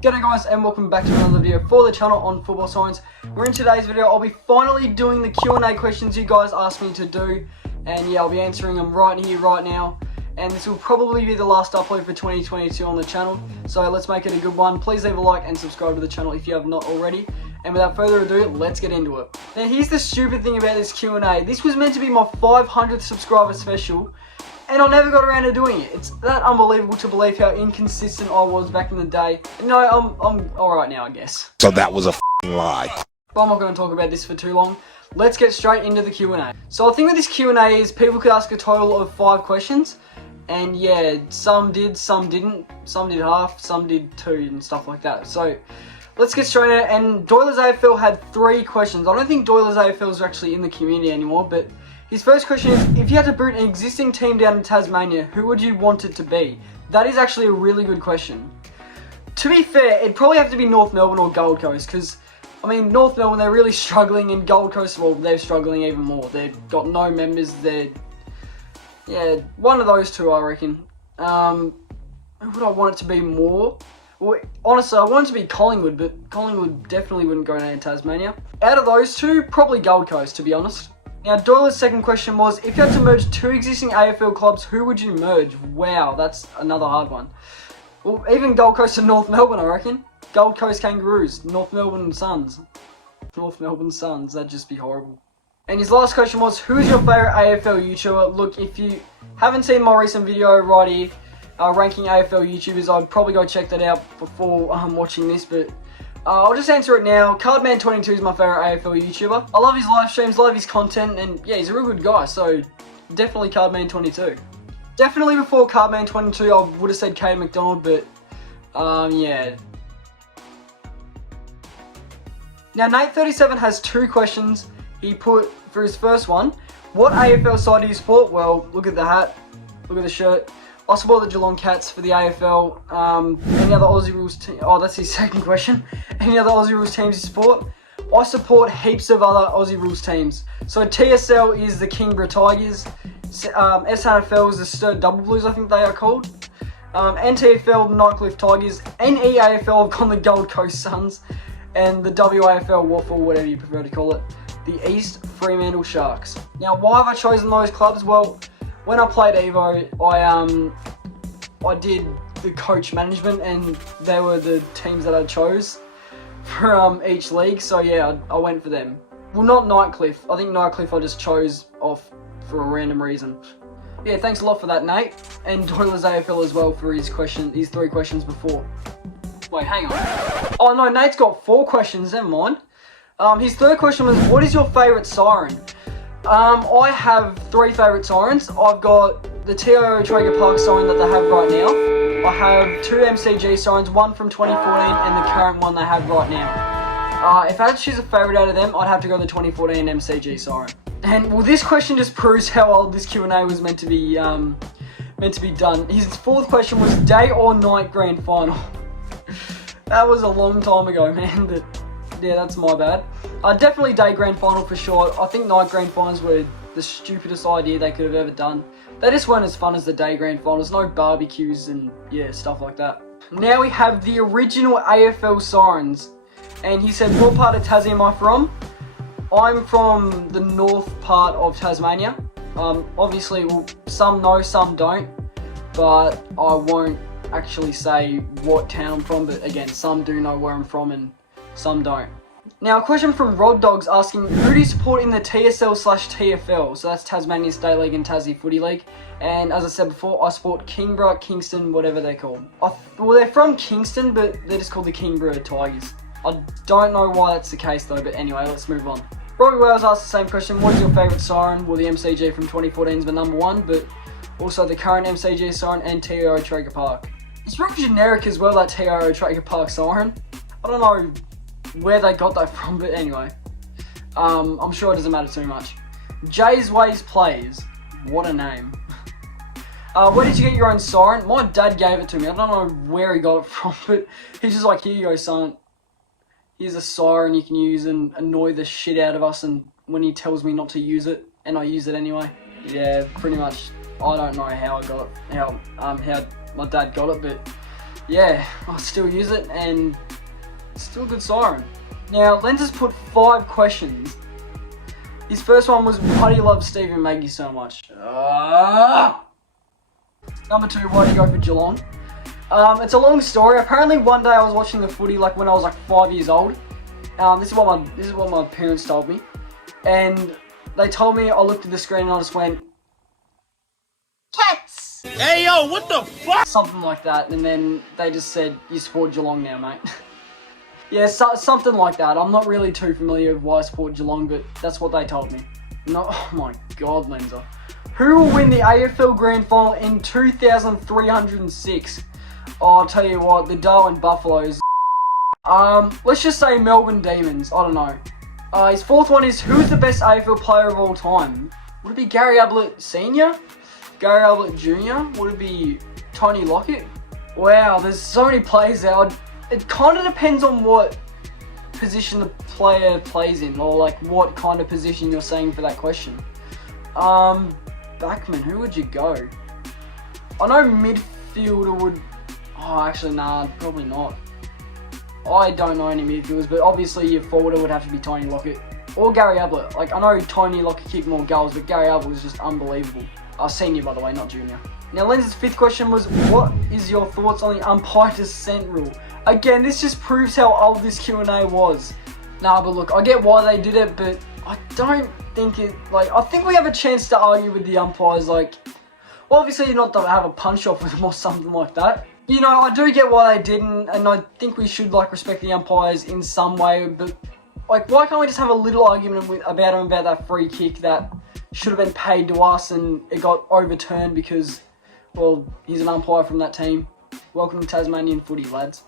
G'day guys and welcome back to another video for the channel on Football Science. Where in today's video I'll be finally doing the Q&A questions you guys asked me to do. And yeah, I'll be answering them right here, right now. And this will probably be the last upload for 2022 on the channel. So let's make it a good one. Please leave a like and subscribe to the channel if you have not already. And without further ado, let's get into it. Now here's the stupid thing about this Q&A. This was meant to be my 500th subscriber special. And I never got around to doing it. It's that unbelievable to believe how inconsistent I was back in the day. No, I'm alright now, I guess. So that was a lie. But I'm not going to talk about this for too long. Let's get straight into the Q&A. So I think with this Q&A is people could ask a total of 5 questions. And yeah, some did, some didn't. Some did half, some did 2 and stuff like that. So let's get straight into it. And Doylers AFL had 3 questions. I don't think Doylers AFL are actually in the community anymore, but his first question is, if you had to boot an existing team down in Tasmania, who would you want it to be? That is actually a really good question. To be fair, it'd probably have to be North Melbourne or Gold Coast, because, I mean, North Melbourne, they're really struggling, and Gold Coast, well, they're struggling even more. They've got no members, yeah, one of those two, I reckon. Who would I want it to be more? Well, honestly, I want it to be Collingwood, but Collingwood definitely wouldn't go down in Tasmania. Out of those two, probably Gold Coast, to be honest. Now, Doyle's second question was, if you had to merge 2 existing AFL clubs, who would you merge? Wow, that's another hard one. Well, even Gold Coast and North Melbourne, I reckon. Gold Coast Kangaroos, North Melbourne Suns. North Melbourne Suns, that'd just be horrible. And his last question was, who is your favourite AFL YouTuber? Look, if you haven't seen my recent video right here, ranking AFL YouTubers, I'd probably go check that out before watching this, but I'll just answer it now. Cardman22 is my favourite AFL YouTuber. I love his live streams, love his content, and yeah, he's a real good guy, so definitely Cardman22. Definitely before Cardman22, I would have said Kate McDonald, but yeah. Now, Nate37 has 2 questions. He put, for his first one, what AFL side do you support? Well, look at the hat, look at the shirt. I support the Geelong Cats for the AFL. Any other Aussie Rules team? Oh, that's his second question. Any other Aussie Rules teams you support? I support heaps of other Aussie Rules teams. So TSL is the Kingborough Tigers. SNFL is the Sturt Double Blues, I think they are called. NTFL, Nightcliff Tigers. NEAFL, I've gone the Gold Coast Suns. And the WAFL, Waffle, whatever you prefer to call it, the East Fremantle Sharks. Now, why have I chosen those clubs? Well, when I played Evo, I did the coach management, and they were the teams that I chose for each league. So yeah, I went for them. Well, not Nightcliff. I think Nightcliff I just chose off for a random reason. Yeah, thanks a lot for that, Nate, and Doylers AFL as well for his 3 questions before. Wait, hang on. Oh no, Nate's got 4 questions. Never mind. His third question was, what is your favourite siren? I have 3 favourite sirens. I've got the TIO Traeger Park siren that they have right now. I have 2 MCG sirens, one from 2014 and the current one they have right now. If I had to choose a favourite out of them, I'd have to go the 2014 MCG siren. And well, this question just proves how old this Q&A was meant to be done. His 4th question was day or night grand final. That was a long time ago, man, but yeah, that's my bad. Definitely day grand final for sure. I think night grand finals were the stupidest idea they could have ever done. They just weren't as fun as the day grand finals. No barbecues and yeah, stuff like that. Now we have the original AFL Sirens. And he said, what part of Tassie am I from? I'm from the north part of Tasmania. Obviously, well, some know, some don't. But I won't actually say what town I'm from. But again, some do know where I'm from and some don't. Now, a question from Rod Dogs asking, who do you support in the TSL/TFL? So that's Tasmania State League and Tassie Footy League. And as I said before, I support Kingborough, Kingston, whatever they're called. Well, they're from Kingston, but they're just called the Kingborough Tigers. I don't know why that's the case though, but anyway, let's move on. Robbie Wells asked the same question, what is your favourite siren? Well, the MCG from 2014 is the number 1, but also the current MCG siren and TIO Traeger Park. It's very generic as well, that TIO Traeger Park siren. I don't know where they got that from, but anyway, I'm sure it doesn't matter too much. Jay's Ways Plays, what a name. Where did you get your own siren? My dad gave it to me. I don't know where he got it from, but he's just like, here you go, son. Here's a siren you can use and annoy the shit out of us, and when he tells me not to use it, and I use it anyway. Yeah, pretty much. I don't know how I got it, how my dad got it, but yeah, I still use it and it's still a good siren. Now, Lenz has put 5 questions. His first one was, why do you love Stephen Maggie so much? Number 2, why do you go for Geelong? It's a long story. Apparently one day I was watching the footy like when I was like 5 years old. This is what my parents told me. And they told me, I looked at the screen and I just went, Cats! Hey yo, what the fuck? Something like that, and then they just said, you support Geelong now, mate. Yeah, something like that. I'm not really too familiar with why I support Geelong, but that's what they told me. No, oh my god, Lenza. Who will win the AFL Grand Final in 2306? Oh, I'll tell you what, the Darwin Buffaloes. Let's just say Melbourne Demons. I don't know. His fourth one is, who's the best AFL player of all time? Would it be Gary Ablett Sr.? Gary Ablett Jr.? Would it be Tony Lockett? Wow, there's so many players there. It kind of depends on what position the player plays in, or like what kind of position you're saying for that question. Backman, who would you go? I know midfielder would... Oh, actually, nah, probably not. I don't know any midfielders, but obviously your forwarder would have to be Tony Lockett. Or Gary Ablett. Like, I know Tony Lockett kicked more goals, but Gary Ablett was just unbelievable. Senior, by the way, not junior. Now, Lenz's 5th question was, what is your thoughts on the umpire dissent rule? Again, this just proves how old this Q&A was. Nah, but look, I get why they did it, but I don't think it, like, I think we have a chance to argue with the umpires, like, well, obviously you're not to have a punch-off with them or something like that. You know, I do get why they didn't, and I think we should, like, respect the umpires in some way, but, like, why can't we just have a little argument about them about that free kick that should have been paid to us and it got overturned because, well, he's an umpire from that team. Welcome to Tasmanian footy, lads.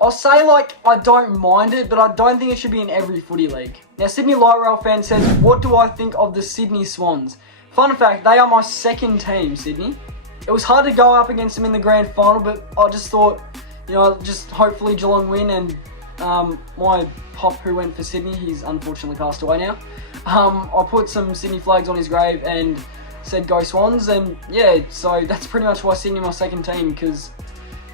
I'll say, like, I don't mind it, but I don't think it should be in every footy league. Now, Sydney Light Rail fan says, what do I think of the Sydney Swans? Fun fact, they are my second team, Sydney. It was hard to go up against them in the grand final, but I just thought, you know, just hopefully Geelong win, and my pop who went for Sydney, he's unfortunately passed away now. I put some Sydney flags on his grave and said go Swans, and yeah, so that's pretty much why Sydney my second team, because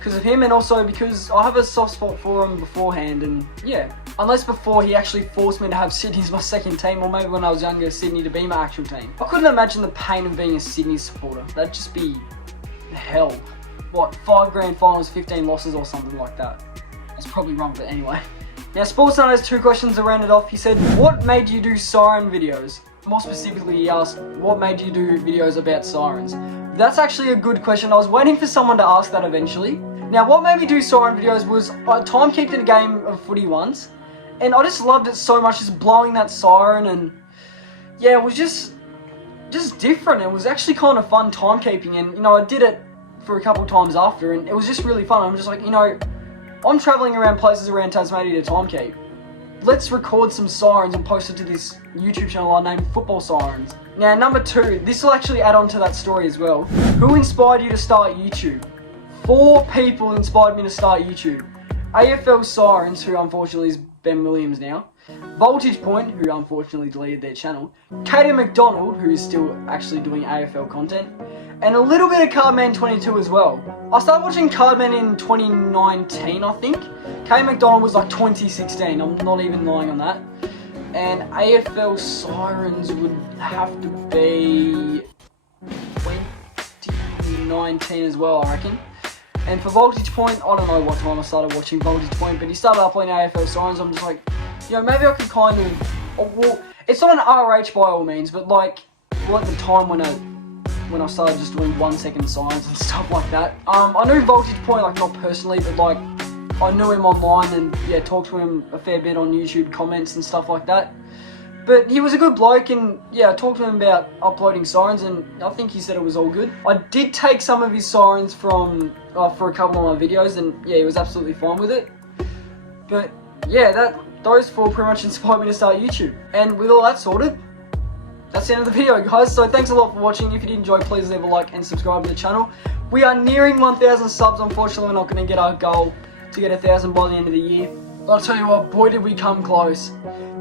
of him, and also because I have a soft spot for him beforehand, and yeah, unless before he actually forced me to have Sydney as my second team, or maybe when I was younger, Sydney to be my actual team. I couldn't imagine the pain of being a Sydney supporter. That'd just be hell. What, 5 grand finals, 15 losses or something like that. That's probably wrong, but anyway. Now, Sportsnut has 2 questions to round it off. He said, what made you do siren videos? More specifically, he asked, what made you do videos about sirens? That's actually a good question. I was waiting for someone to ask that eventually. Now, what made me do siren videos was I time kicked in a game of footy once, and I just loved it so much, just blowing that siren, and yeah, it was just different. It was actually kind of fun timekeeping, and you know, I did it for a couple of times after, and it was just really fun. I'm just like, you know, I'm travelling around places around Tasmania to timekeep. Let's record some sirens and post it to this YouTube channel I named Football Sirens. Now, number 2, this will actually add on to that story as well. Who inspired you to start YouTube? 4 people inspired me to start YouTube. AFL Sirens, who unfortunately is Ben Williams now. Voltage Point, who unfortunately deleted their channel. Katie McDonald, who is still actually doing AFL content. And a little bit of Cardman 22 as well. I started watching Cardman in 2019, I think. Katie McDonald was like 2016, I'm not even lying on that. And AFL Sirens would have to be 2019 as well, I reckon. And for Voltage Point, I don't know what time I started watching Voltage Point, but he started uploading AFL Sirens. I'm just like, you know, maybe I could kind of, well, it's not an RH by all means, but like at the time when I started just doing 1 second sirens and stuff like that. I knew Voltage Point, like not personally, but like I knew him online and yeah, talked to him a fair bit on YouTube comments and stuff like that. But he was a good bloke, and yeah, I talked to him about uploading sirens, and I think he said it was all good. I did take some of his sirens from for a couple of my videos, and yeah, he was absolutely fine with it. But yeah, those 4 pretty much inspired me to start YouTube. And with all that sorted, that's the end of the video, guys. So thanks a lot for watching. If you did enjoy, please leave a like and subscribe to the channel. We are nearing 1,000 subs. Unfortunately, we're not going to get our goal to get 1,000 by the end of the year. But I'll tell you what, boy did we come close.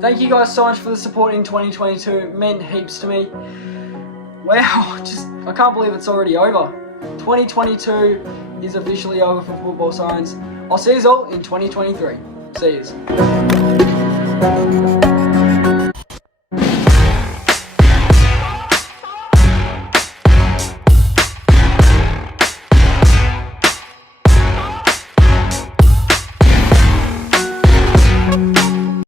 Thank you guys so much for the support in 2022. It meant heaps to me. Wow, I can't believe it's already over. 2022, is officially over for Football Sirens. I'll see you all in 2023. See yous.